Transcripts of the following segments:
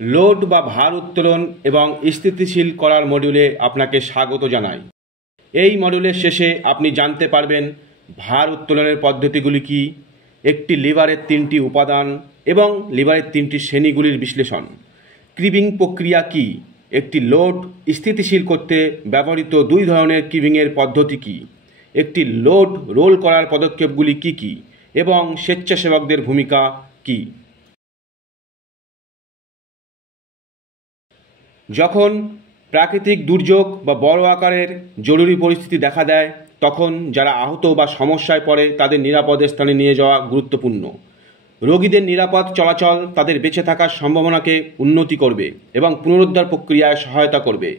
Load বা ভার উত্তোলন এবং স্থিতিশীল করার মডিউলে আপনাকে স্বাগত জানাই। এই মডিউলের শেষে আপনি জানতে পারবেন ভার উত্তোলনের পদ্ধতিগুলি কী, একটি লিভারের 3টি উপাদান এবং লিভারের 3টি শ্রেণীগুলির বিশ্লেষণ, ক্রিবিং প্রক্রিয়া কী, একটি লোড স্থিতিশীল করতে ব্যবহৃত 2 ধরনের ক্রিবিংয়ের পদ্ধতি কী, একটি লোড রোল করার পদক্ষেপগুলি কী কী এবং স্বেচ্ছাসেবকদের ভূমিকা কী। যখন প্রাকৃতিক দুর্যোগ বা বড় আকারের জরুরি পরিস্থিতি দেখা দেয়, তখন যারা আহত বা সমস্যায় পড়ে তাদের নিরাপদ স্থানে নিয়ে যাওয়া গুরুত্বপূর্ণ। রোগীদের নিরাপদ চলাচল তাদের বেঁচে থাকার সম্ভাবনাকে উন্নতি করবে এবং পুনরুদ্ধার প্রক্রিয়ায় সহায়তা করবে।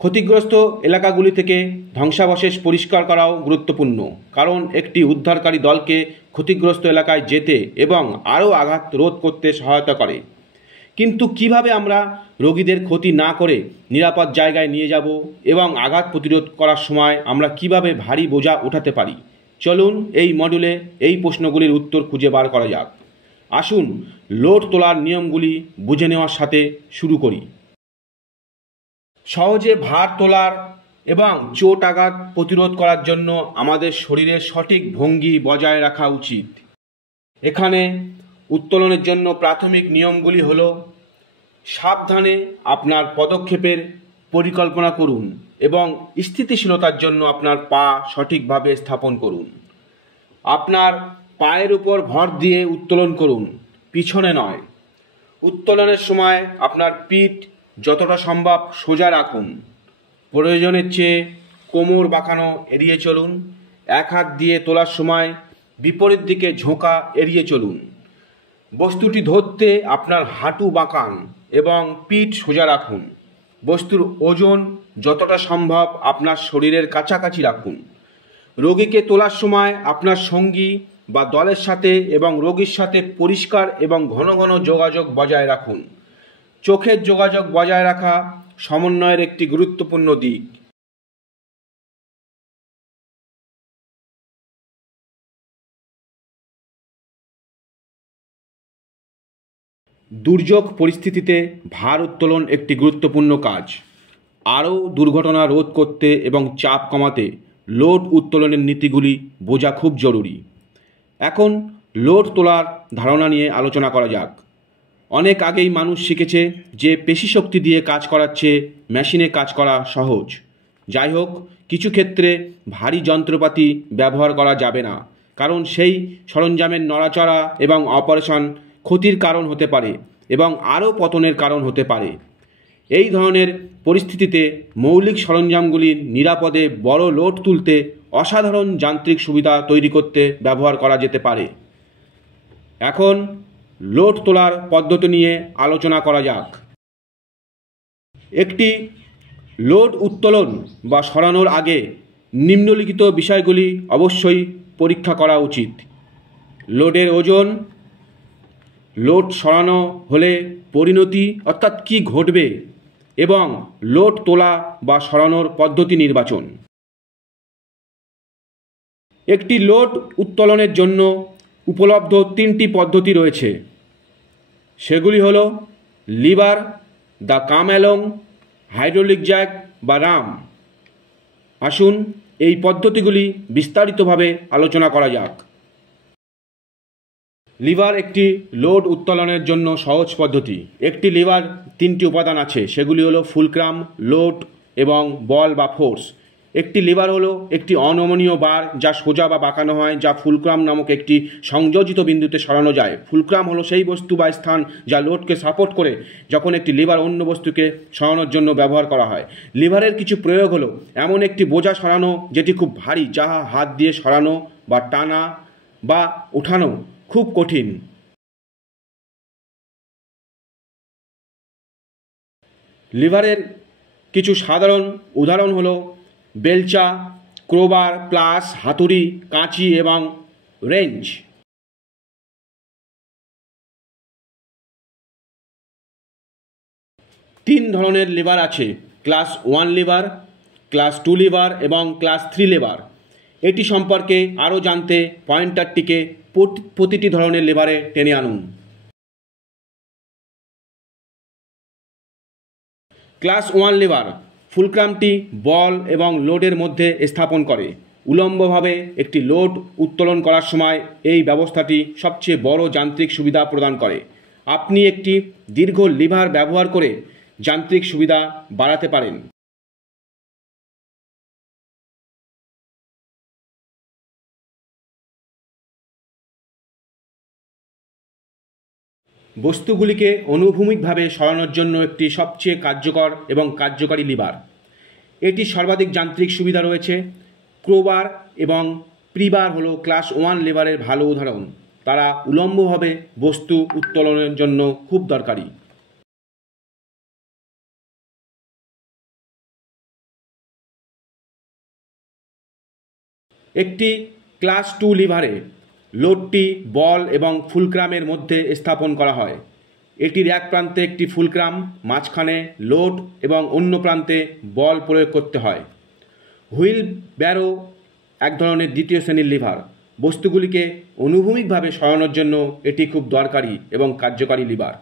ক্ষতিগ্রস্ত এলাকাগুলি থেকে ধ্বংসাবশেষ পরিষ্কার করাও গুরুত্বপূর্ণ, কারণ একটি উদ্ধারকারী দলকে ক্ষতিগ্রস্ত এলাকায় যেতে এবং আরও আঘাত রোধ করতে সহায়তা করে। কিন্তু কিভাবে আমরা রোগীদের ক্ষতি না করে নিরাপদ জায়গায় নিয়ে যাব এবং আঘাত প্রতিরোধ করার সময় আমরা কিভাবে ভারী বোঝা উঠাতে পারি, চলুন এই মডিউলে এই প্রশ্নগুলির উত্তর খুঁজে বার করা যাক। আসুন লোড তোলার নিয়মগুলি বুঝে নেওয়ার সাথে শুরু করি। সহজে ভার তোলার এবং চোট আঘাত প্রতিরোধ করার জন্য আমাদের শরীরের সঠিক ভঙ্গি বজায় রাখা উচিত। এখানে উত্তোলনের জন্য প্রাথমিক নিয়মগুলি হল: সাবধানে আপনার পদক্ষেপের পরিকল্পনা করুন এবং স্থিতিশীলতার জন্য আপনার পা সঠিকভাবে স্থাপন করুন। আপনার পায়ের উপর ভর দিয়ে উত্তোলন করুন, পিছনে নয়। উত্তোলনের সময় আপনার পিঠ যতটা সম্ভব সোজা রাখুন। প্রয়োজনের চেয়ে কোমর বাঁকানো এড়িয়ে চলুন। এক হাত দিয়ে তোলার সময় বিপরীত দিকে ঝোঁকা এড়িয়ে চলুন। বস্তুটি ধরতে আপনার হাঁটু বাঁকান এবং পিঠ সোজা রাখুন। বস্তুর ওজন যতটা সম্ভব আপনার শরীরের কাছাকাছি রাখুন। রোগীকে তোলার সময় আপনার সঙ্গী বা দলের সাথে এবং রোগীর সাথে পরিষ্কার এবং ঘন ঘন যোগাযোগ বজায় রাখুন। চোখের যোগাযোগ বজায় রাখা সমন্বয়ের একটি গুরুত্বপূর্ণ দিক। দুর্যোগ পরিস্থিতিতে ভার উত্তোলন একটি গুরুত্বপূর্ণ কাজ। আরও দুর্ঘটনা রোধ করতে এবং চাপ কমাতে লোড উত্তোলনের নীতিগুলি বোঝা খুব জরুরি। এখন লোড তোলার ধারণা নিয়ে আলোচনা করা যাক। অনেক আগেই মানুষ শিখেছে যে পেশিশক্তি দিয়ে কাজ করার চেয়ে মেশিনে কাজ করা সহজ। যাই হোক, কিছু ক্ষেত্রে ভারী যন্ত্রপাতি ব্যবহার করা যাবে না, কারণ সেই সরঞ্জামের নড়াচড়া এবং অপারেশন ক্ষতির কারণ হতে পারে এবং আরও পতনের কারণ হতে পারে। এই ধরনের পরিস্থিতিতে মৌলিক সরঞ্জামগুলির নিরাপদে বড় লোড তুলতে অসাধারণ যান্ত্রিক সুবিধা তৈরি করতে ব্যবহার করা যেতে পারে। এখন লোড তোলার পদ্ধতি নিয়ে আলোচনা করা যাক। একটি লোড উত্তোলন বা সরানোর আগে নিম্নলিখিত বিষয়গুলি অবশ্যই পরীক্ষা করা উচিত: লোডের ওজন, লোড সরানো হলে পরিণতি অর্থাৎ কী ঘটবে, এবং লোড তোলা বা সরানোর পদ্ধতি নির্বাচন। একটি লোড উত্তোলনের জন্য উপলব্ধ 3টি পদ্ধতি রয়েছে। সেগুলি হল lever, the come along, hydraulic jack বা রাম। আসুন এই পদ্ধতিগুলি বিস্তারিতভাবে আলোচনা করা যাক। লিভার একটি লোড উত্তোলনের জন্য সহজ পদ্ধতি। একটি লিভার 3টি উপাদান আছে, সেগুলি হলো ফুলক্রাম, লোড এবং বল বা ফোর্স। একটি লিভার হলো একটি অনমনীয় বার যা সোজা বা বাঁকানো হয়, যা ফুলক্রাম নামক একটি সংযোজিত বিন্দুতে সরানো যায়। ফুলক্রাম হলো সেই বস্তু বা স্থান যা লোডকে সাপোর্ট করে যখন একটি লিভার অন্য বস্তুকে সরানোর জন্য ব্যবহার করা হয়। লিভারের কিছু প্রয়োগ হলো এমন একটি বোঝা সরানো যেটি খুব ভারী, যা হাত দিয়ে সরানো বা টানা বা ওঠানো খুব কঠিন। লিভারের কিছু সাধারণ উদাহরণ হলো বেলচা, ক্রোবার, প্লাস, হাতুড়ি, কাঁচি এবং রেঞ্চ। 3 ধরনের লিভার আছে: ক্লাস 1 লিভার, ক্লাস 2 লিভার এবং ক্লাস 3 লিভার। এটি সম্পর্কে আরও জানতে পয়েন্টারটিকে প্রতিটি ধরনের লিভারে টেনে আনুন। ক্লাস 1 লিভার ফুলক্রামটি বল এবং লোডের মধ্যে স্থাপন করে। উলম্বভাবে একটি লোড উত্তোলন করার সময় এই ব্যবস্থাটি সবচেয়ে বড় যান্ত্রিক সুবিধা প্রদান করে। আপনি একটি দীর্ঘ লিভার ব্যবহার করে যান্ত্রিক সুবিধা বাড়াতে পারেন। বস্তুগুলিকে অনুভূমিকভাবে সরানোর জন্য একটি সবচেয়ে কার্যকর এবং কার্যকারী লিভার। এটি সর্বাধিক যান্ত্রিক সুবিধা রয়েছে। ক্রোবার এবং প্রিবার হলো ক্লাস 1 লিভারের ভালো উদাহরণ। তারা উলম্বভাবে বস্তু উত্তোলনের জন্য খুব দরকারি। একটি ক্লাস 2 লিভারে লোডটি বল এবং ফুলক্রামের মধ্যে স্থাপন করা হয়। এটির এক প্রান্তে একটি ফুলক্রাম, মাঝখানে লোড এবং অন্য প্রান্তে বল প্রয়োগ করতে হয়। হুইল ব্যারো এক ধরনের দ্বিতীয় শ্রেণীর লিভার। বস্তুগুলিকে অনুভূমিকভাবে সরানোর জন্য এটি খুব দরকারি এবং কার্যকারী লিভার।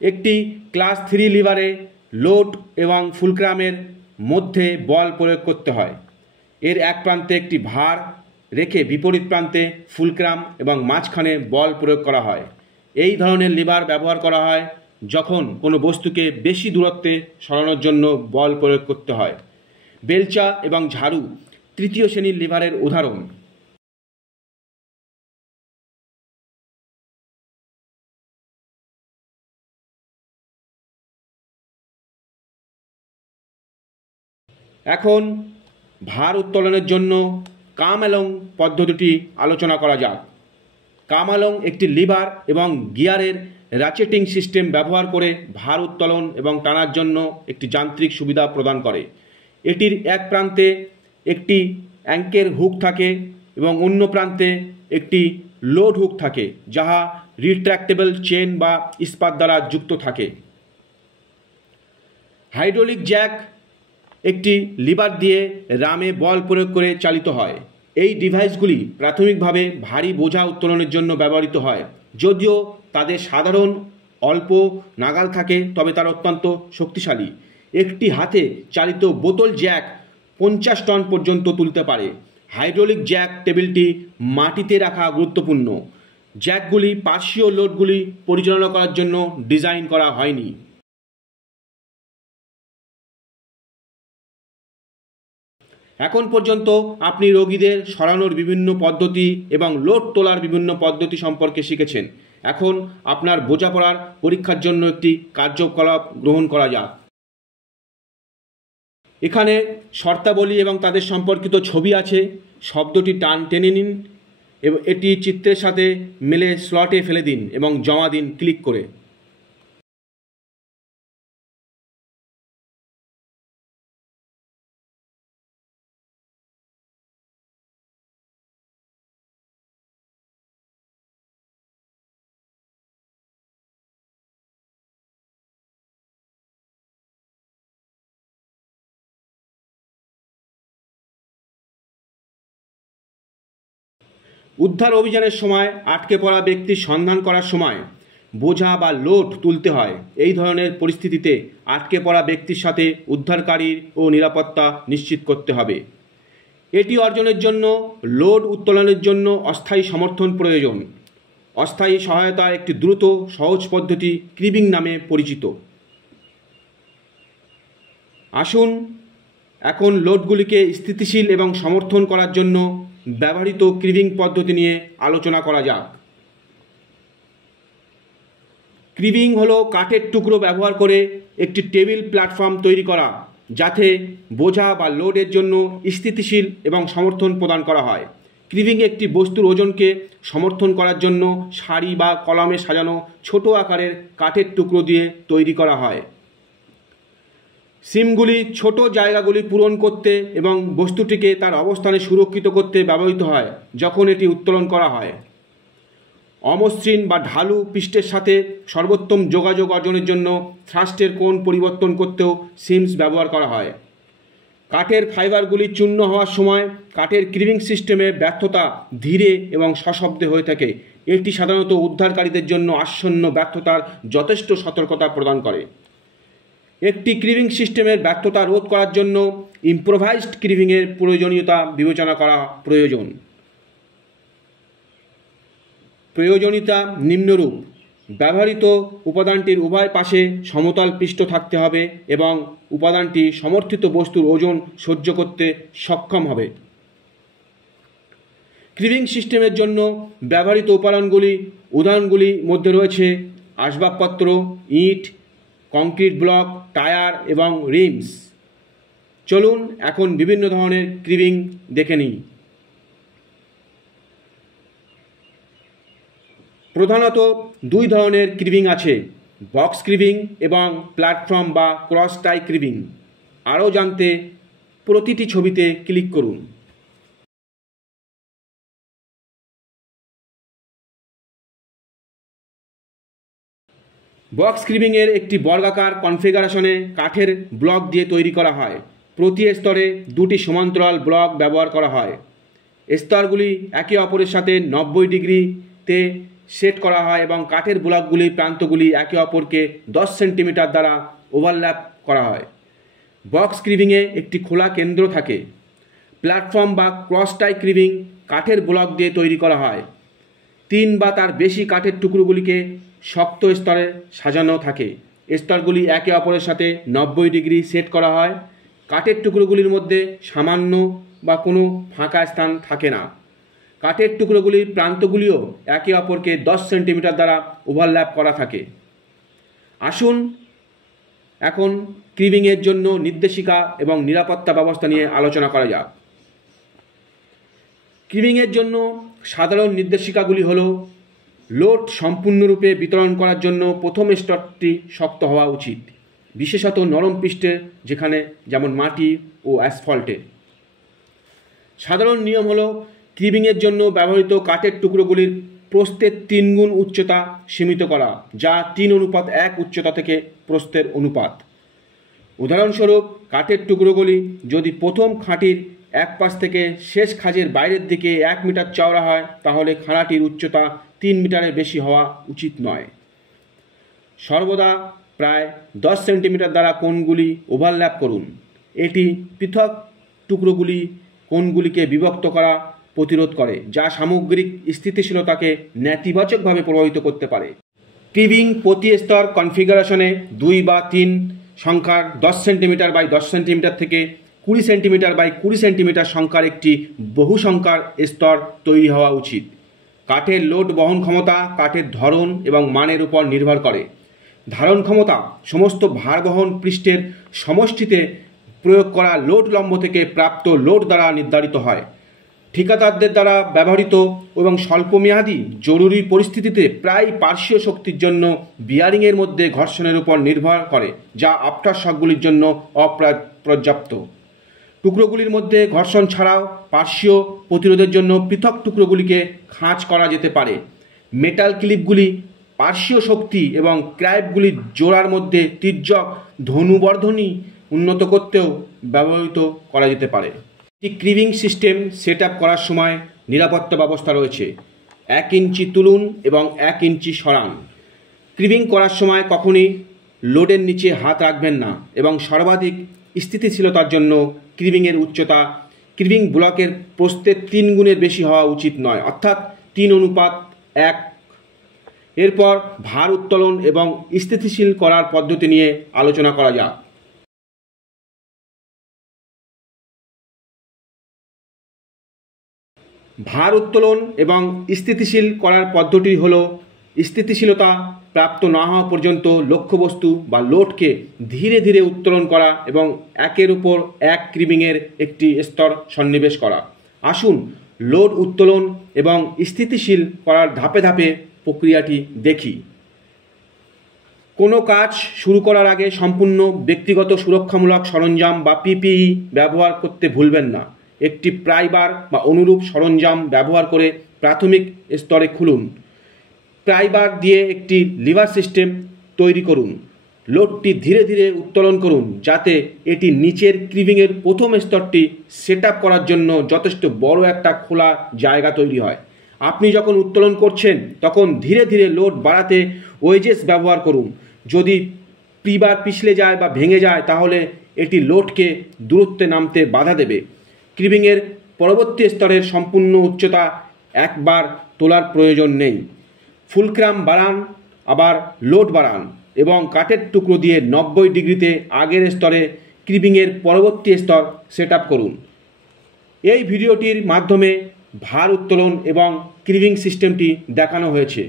একটি ক্লাস 3 লিভারে লোড এবং ফুলক্রামের মধ্যে বল প্রয়োগ করতে হয়। এর এক প্রান্তে একটি ভার রেখে বিপরীত প্রান্তে ফুলক্রাম এবং মাঝখানে বল প্রয়োগ করা হয়। এই ধরনের লিভার ব্যবহার করা হয় যখন কোনো বস্তুকে বেশি দূরত্বে সরানোর জন্য বল প্রয়োগ করতে হয়। বেলচা এবং ঝাড়ু তৃতীয় শ্রেণীর লিভারের উদাহরণ। এখন ভার উত্তোলনের জন্য কাম অ্যালং পদ্ধতিটি আলোচনা করা যাক। কাম অ্যালং একটি লিভার এবং গিয়ারের র্যাচেটিং সিস্টেম ব্যবহার করে ভার উত্তোলন এবং টানার জন্য একটি যান্ত্রিক সুবিধা প্রদান করে। এটির এক প্রান্তে একটি অ্যাঙ্কের হুক থাকে এবং অন্য প্রান্তে একটি লোড হুক থাকে, যাহা রিট্র্যাক্টেবল চেন বা ইস্পাত দ্বারা যুক্ত থাকে। হাইড্রোলিক জ্যাক একটি লিভার দিয়ে রামে বল প্রয়োগ করে চালিত হয়। এই ডিভাইসগুলি প্রাথমিকভাবে ভারী বোঝা উত্তোলনের জন্য ব্যবহৃত হয়। যদিও তাদের সাধারণ অল্প নাগাল থাকে, তবে তারা অত্যন্ত শক্তিশালী। একটি হাতে চালিত বোতল জ্যাক 50 টন পর্যন্ত তুলতে পারে। হাইড্রোলিক জ্যাক টেবিলটি মাটিতে রাখা গুরুত্বপূর্ণ। জ্যাকগুলি পার্শ্বীয় লোডগুলি পরিচালনা করার জন্য ডিজাইন করা হয়নি। এখন পর্যন্ত আপনি রোগীদের সরানোর বিভিন্ন পদ্ধতি এবং লোড তোলার বিভিন্ন পদ্ধতি সম্পর্কে শিখেছেন। এখন আপনার বোঝাপড়ার পরীক্ষার জন্য একটি কার্যকলাপ গ্রহণ করা যাক। এখানে শর্তাবলী এবং তাদের সম্পর্কিত ছবি আছে। শব্দটি টেনে নিন এবং এটি চিত্রের সাথে মেলে স্লটে ফেলে দিন এবং জমা দিন ক্লিক করে। উদ্ধার অভিযানের সময় আটকে পড়া ব্যক্তির সন্ধান করার সময় বোঝা বা লোড তুলতে হয়। এই ধরনের পরিস্থিতিতে আটকে পড়া ব্যক্তির সাথে উদ্ধারকারীর ও নিরাপত্তা নিশ্চিত করতে হবে। এটি অর্জনের জন্য লোড উত্তোলনের জন্য অস্থায়ী সমর্থন প্রয়োজন। অস্থায়ী সহায়তা একটি দ্রুত সহজ পদ্ধতি ক্রিবিং নামে পরিচিত। আসুন এখন লোডগুলিকে স্থিতিশীল এবং সমর্থন করার জন্য ব্যবহৃত ক্রিবিং পদ্ধতি নিয়ে আলোচনা করা যাক। ক্রিবিং হলো কাঠের টুকরো ব্যবহার করে একটি টেবিল প্ল্যাটফর্ম তৈরি করা, যাতে বোঝা বা লোডের জন্য স্থিতিশীল এবং সমর্থন প্রদান করা হয়। ক্রিবিং একটি বস্তুর ওজনকে সমর্থন করার জন্য সারি বা কলামে সাজানো ছোট আকারের কাঠের টুকরো দিয়ে তৈরি করা হয়। সিমগুলি ছোট জায়গাগুলি পূরণ করতে এবং বস্তুটিকে তার অবস্থানে সুরক্ষিত করতে ব্যবহৃত হয় যখন এটি উত্তোলন করা হয়। অমসৃণ বা ঢালু পৃষ্ঠের সাথে সর্বোত্তম যোগাযোগ অর্জনের জন্য থ্রাস্টের কোণ পরিবর্তন করতেও সিমস ব্যবহার করা হয়। কাঠের ফাইবারগুলি চূর্ণ হওয়ার সময় কাঠের ক্রিভিং সিস্টেমে ব্যর্থতা ধীরে এবং সশব্দে হয়ে থাকে। এটি সাধারণত উদ্ধারকারীদের জন্য আসন্ন ব্যর্থতার যথেষ্ট সতর্কতা প্রদান করে। একটি ক্রিভিং সিস্টেমের ব্যর্থতা রোধ করার জন্য ইম্প্রোভাইজড ক্রিভিংয়ের প্রয়োজনীয়তা বিবেচনা করা প্রয়োজনীয়তা নিম্নরূপ: ব্যবহৃত উপাদানটির উভয় পাশে সমতল পৃষ্ঠ থাকতে হবে এবং উপাদানটি সমর্থিত বস্তুর ওজন সহ্য করতে সক্ষম হবে। ক্রিভিং সিস্টেমের জন্য ব্যবহৃত উদাহরণগুলির মধ্যে রয়েছে আসবাবপত্র, ইট, কংক্রিট ব্লক, টায়ার এবং রিমস। চলুন এখন বিভিন্ন ধরনের ক্রিভিং দেখে নিই। প্রধানত দুই ধরনের ক্রিভিং আছে: বক্স ক্রিভিং এবং প্ল্যাটফর্ম বা ক্রস টাই ক্রিভিং। আরও জানতে প্রতিটি ছবিতে ক্লিক করুন। বক্স ক্রিভিংয়ের একটি বর্গাকার কনফিগারেশনে কাঠের ব্লক দিয়ে তৈরি করা হয়। প্রতি স্তরে দুটি সমান্তরাল ব্লক ব্যবহার করা হয়। স্তরগুলি একে অপরের সাথে 90 ডিগ্রিতে সেট করা হয় এবং কাঠের ব্লকগুলির প্রান্তগুলি একে অপরকে 10 সেন্টিমিটার দ্বারা ওভারল্যাপ করা হয়। বক্স ক্রিভিংয়ে একটি খোলা কেন্দ্র থাকে। প্ল্যাটফর্ম বা ক্রস টাই ক্রিভিং কাঠের ব্লক দিয়ে তৈরি করা হয়। 3 বা তার বেশি কাঠের টুকরোগুলিকে শক্ত স্তরে সাজানো থাকে। স্তরগুলি একে অপরের সাথে 90 ডিগ্রি সেট করা হয়। কাঠের টুকরোগুলির মধ্যে সামান্য বা কোনো ফাঁকা স্থান থাকে না। কাঠের টুকরোগুলির প্রান্তগুলিও একে অপরকে 10 সেন্টিমিটার দ্বারা ওভারল্যাপ করা থাকে। আসুন এখন ক্রিভিংয়ের জন্য নির্দেশিকা এবং নিরাপত্তা ব্যবস্থা নিয়ে আলোচনা করা যাক। ক্রিভিংয়ের জন্য সাধারণ নির্দেশিকাগুলি হল: লোড সম্পূর্ণরূপে বিতরণ করার জন্য প্রথম স্তরটি শক্ত হওয়া উচিত, বিশেষত নরম পৃষ্ঠে যেমন মাটি ও অ্যাসফল্টে। সাধারণ নিয়ম হল ক্রিভিংয়ের জন্য ব্যবহৃত কাঠের টুকরোগুলির প্রস্থের 3 গুণ উচ্চতা সীমিত করা, যা 3:1 উচ্চতা থেকে প্রস্থের অনুপাত। উদাহরণস্বরূপ, কাঠের টুকরোগুলি যদি প্রথম খাঁটির এক পাশ থেকে শেষ খাঁজের বাইরের দিকে 1 মিটার চওড়া হয়, তাহলে খাঁড়াটির উচ্চতা 3 মিটারের বেশি হওয়া উচিত নয়। সর্বদা প্রায় 10 সেন্টিমিটার দ্বারা কোণগুলি ওভারল্যাপ করুন। এটি পৃথক কোণগুলিকে বিভক্ত করা প্রতিরোধ করে, যা সামগ্রিক স্থিতিশীলতাকে নেতিবাচকভাবে প্রভাবিত করতে পারে। ক্রিভিং প্রতি স্তর কনফিগারেশনে 2 বা 3 সংখ্যার 10 সেন্টিমিটার বাই 10 সেন্টিমিটার থেকে 20 সেন্টিমিটার বাই 20 সেন্টিমিটার সংখ্যার একটি বহু সংখ্যার স্তর তৈরি হওয়া উচিত। কাঠের লোড বহন ক্ষমতা কাঠের ধরন এবং মানের উপর নির্ভর করে। ধারণ ক্ষমতা সমস্ত ভারবহন পৃষ্ঠের সমষ্টিতে প্রয়োগ করা লোড লম্ব থেকে প্রাপ্ত লোড দ্বারা নির্ধারিত হয়। ঠিকাদারদের দ্বারা ব্যবহৃত এবং স্বল্পমেয়াদী জরুরি পরিস্থিতিতে প্রায় পার্শ্বীয় শক্তির জন্য বিয়ারিংয়ের মধ্যে ঘর্ষণের উপর নির্ভর করে, যা আফটার শকগুলির জন্য অপর্যাপ্ত। টুকরোগুলির মধ্যে ঘর্ষণ ছাড়াও পার্শ্বীয় প্রতিরোধের জন্য পৃথক টুকরোগুলিকে খাঁজ করা যেতে পারে। মেটাল ক্লিপগুলি পার্শ্বীয় শক্তি এবং ক্র্যাপগুলির জোড়ার মধ্যে তির্যক ধনুবর্ধনী উন্নত করতেও ব্যবহৃত করা যেতে পারে। একটি ক্রিভিং সিস্টেম সেট আপ করার সময় নিরাপত্তা ব্যবস্থা রয়েছে। 1 ইঞ্চি তুলুন এবং 1 ইঞ্চি সরান। ক্রিভিং করার সময় কখনই লোডের নিচে হাত রাখবেন না এবং সর্বাধিক স্থিতিশীলতার জন্য ক্রিভিংয়ের উচ্চতা ক্রিভিং ব্লকের প্রস্থের 3 গুণের বেশি হওয়া উচিত নয়, অর্থাৎ 3:1। এরপর ভার উত্তোলন এবং স্থিতিশীল করার পদ্ধতি নিয়ে আলোচনা করা যাক। ভার উত্তোলন এবং স্থিতিশীল করার পদ্ধতি হল স্থিতিশীলতা প্রাপ্ত না হওয়া পর্যন্ত লক্ষ্যবস্তু বা লোডকে ধীরে ধীরে উত্তোলন করা এবং একের উপর এক ক্রিভিংয়ের একটি স্তর সন্নিবেশ করা। আসুন লোড উত্তোলন এবং স্থিতিশীল করার ধাপে ধাপে প্রক্রিয়াটি দেখি। কোনো কাজ শুরু করার আগে সম্পূর্ণ ব্যক্তিগত সুরক্ষামূলক সরঞ্জাম বা পিপিই ব্যবহার করতে ভুলবেন না। একটি প্রাইবার বা অনুরূপ সরঞ্জাম ব্যবহার করে প্রাথমিক স্তরে খুলুন। প্রাইবার দিয়ে একটি লিভার সিস্টেম তৈরি করুন। লোডটি ধীরে ধীরে উত্তোলন করুন যাতে এটি নিচের ক্রিভিংয়ের প্রথম স্তরটি সেট আপ করার জন্য যথেষ্ট বড় একটা খোলা জায়গা তৈরি হয়। আপনি যখন উত্তোলন করছেন তখন ধীরে ধীরে লোড বাড়াতে ওয়েজেস ব্যবহার করুন। যদি প্রিবার পিছলে যায় বা ভেঙে যায় তাহলে এটি লোডকে দূরত্বে নামতে বাধা দেবে। ক্রিভিংয়ের পরবর্তী স্তরের সম্পূর্ণ উচ্চতা একবার তোলার প্রয়োজন নেই। ফুলক্রাম বাড়ান, আবার লোড বাড়ান এবং কাঠের টুকরো দিয়ে 90 ডিগ্রিতে আগের স্তরে ক্রিভিংয়ের পরবর্তী স্তর সেট আপ করুন। এই ভিডিওটির মাধ্যমে ভার উত্তোলন এবং ক্রিভিং সিস্টেমটি দেখানো হয়েছে।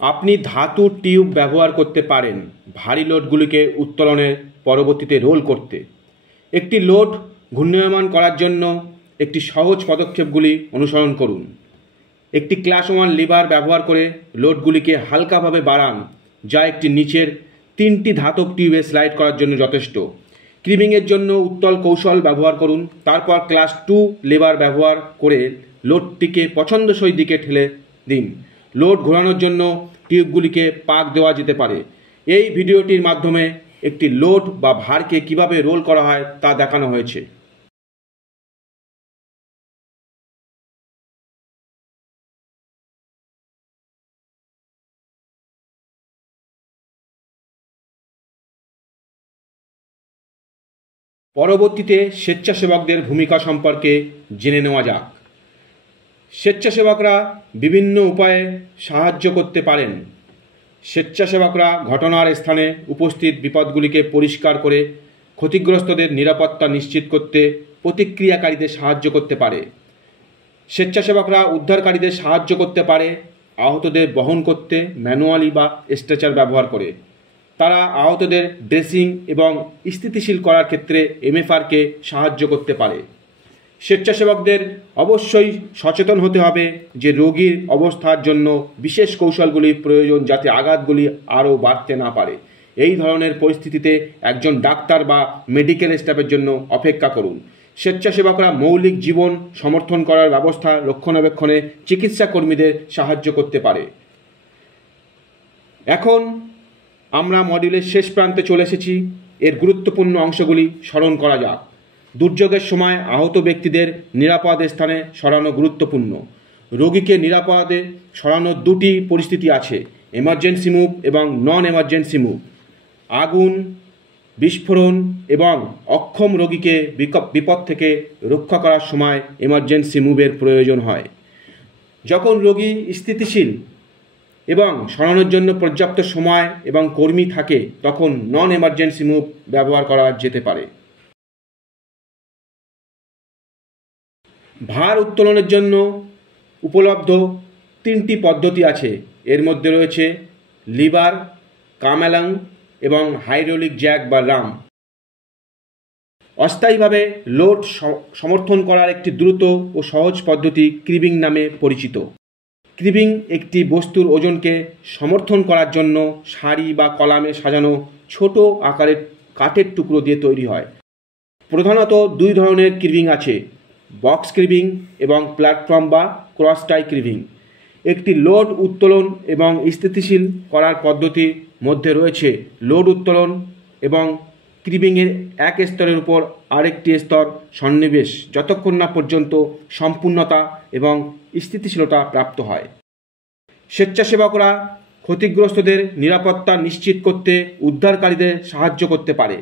আপনি ধাতুর টিউব ব্যবহার করতে পারেন ভারী লোডগুলিকে উত্তোলনের পরবর্তীতে রোল করতে। একটি লোড ঘূর্ণায়মান করার জন্য একটি সহজ পদক্ষেপগুলি অনুসরণ করুন। একটি ক্লাস 1 লিভার ব্যবহার করে লোডগুলিকে হালকাভাবে বাড়ান, যা একটি নিচের 3টি ধাতব টিউবে স্লাইড করার জন্য যথেষ্ট। ক্রিভিংয়ের জন্য উত্তল কৌশল ব্যবহার করুন। তারপর ক্লাস 2 লিভার ব্যবহার করে লোডটিকে পছন্দসই দিকে ঠেলে দিন। লোড ঘোরানোর জন্য টিউবগুলিকে পাক দেওয়া যেতে পারে। এই ভিডিওটির মাধ্যমে একটি লোড বা ভারকে কিভাবে রোল করা হয় তা দেখানো হয়েছে। পরবর্তীতে স্বেচ্ছাসেবকদের ভূমিকা সম্পর্কে জেনে নেওয়া যাক। স্বেচ্ছাসেবকরা বিভিন্ন উপায়ে সাহায্য করতে পারেন। স্বেচ্ছাসেবকরা ঘটনার স্থানে উপস্থিত বিপদগুলিকে পরিষ্কার করে ক্ষতিগ্রস্তদের নিরাপত্তা নিশ্চিত করতে প্রতিক্রিয়াকারীদের সাহায্য করতে পারে। স্বেচ্ছাসেবকরা উদ্ধারকারীদের সাহায্য করতে পারে আহতদের বহন করতে ম্যানুয়ালি বা স্ট্রেচার ব্যবহার করে। তারা আহতদের ড্রেসিং এবং স্থিতিশীল করার ক্ষেত্রে এমএফআরকে সাহায্য করতে পারে। স্বেচ্ছাসেবকদের অবশ্যই সচেতন হতে হবে যে রোগীর অবস্থার জন্য বিশেষ কৌশলগুলির প্রয়োজন যাতে আঘাতগুলি আরও বাড়তে না পারে। এই ধরনের পরিস্থিতিতে একজন ডাক্তার বা মেডিকেল স্টাফের জন্য অপেক্ষা করুন। স্বেচ্ছাসেবকরা মৌলিক জীবন সমর্থন করার ব্যবস্থা রক্ষণাবেক্ষণে চিকিৎসা কর্মীদের সাহায্য করতে পারে। এখন আমরা মডিউলের শেষ প্রান্তে চলে এসেছি। এর গুরুত্বপূর্ণ অংশগুলি স্মরণ করা যাক। দুর্যোগের সময় আহত ব্যক্তিদের নিরাপদ স্থানে সরানো গুরুত্বপূর্ণ। রোগীকে নিরাপদে সরানোর 2টি পরিস্থিতি আছে, এমার্জেন্সি মুভ এবং নন এমার্জেন্সি মুভ। আগুন, বিস্ফোরণ এবং অক্ষম রোগীকে বিপদ থেকে রক্ষা করার সময় এমার্জেন্সি মুভের প্রয়োজন হয়। যখন রোগী স্থিতিশীল এবং সরানোর জন্য পর্যাপ্ত সময় এবং কর্মী থাকে তখন নন এমার্জেন্সি মুভ ব্যবহার করা যেতে পারে। ভার উত্তোলনের জন্য উপলব্ধ 3টি পদ্ধতি আছে। এর মধ্যে রয়েছে লিভার, কামালাং এবং হাইড্রোলিক জ্যাক বা রাম। অস্থায়ীভাবে লোড সমর্থন করার একটি দ্রুত ও সহজ পদ্ধতি ক্রিভিং নামে পরিচিত। ক্রিভিং একটি বস্তুর ওজনকে সমর্থন করার জন্য সারি বা কলামে সাজানো ছোট আকারের কাঠের টুকরো দিয়ে তৈরি হয়। প্রধানত 2 ধরনের ক্রিভিং আছে, বক্স ক্রিভিং এবং প্ল্যাটফর্ম বা ক্রস টাই ক্রিভিং। একটি লোড উত্তোলন এবং স্থিতিশীল করার পদ্ধতির মধ্যে রয়েছে লোড উত্তোলন এবং ক্রিভিংয়ের এক স্তরের উপর আরেকটি স্তর সন্নিবেশ যতক্ষণ না পর্যন্ত সম্পূর্ণতা এবং স্থিতিশীলতা প্রাপ্ত হয়। স্বেচ্ছাসেবকরা ক্ষতিগ্রস্তদের নিরাপত্তা নিশ্চিত করতে উদ্ধারকারীদের সাহায্য করতে পারে।